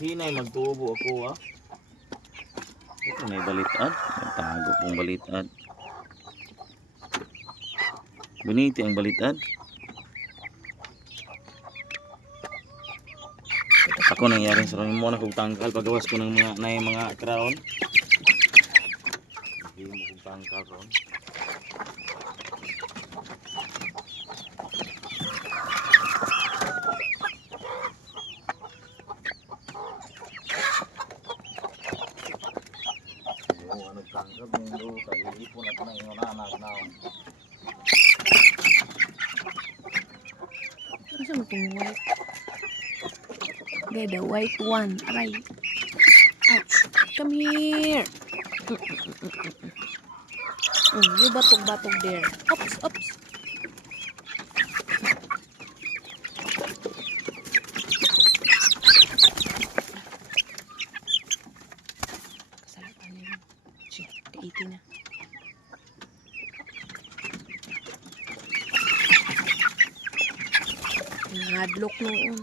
Hinay magtubo ako ha. Ito may balitad. Tago pong balitad. Buniti ang balitad. Ako nangyari sa rin mo na kong tangkal pagawas ko ng mga crown. Hindi mo kong tangkal ron. Ano tangkal mo yung talipon at nang anak na. Asa mo itong white? Okay, the white one. Aray. Ouch. Come here. You batog-batog there. Oops, oops. Kasalapan na yun. Shit, kaiti na. Ang hadlock noon.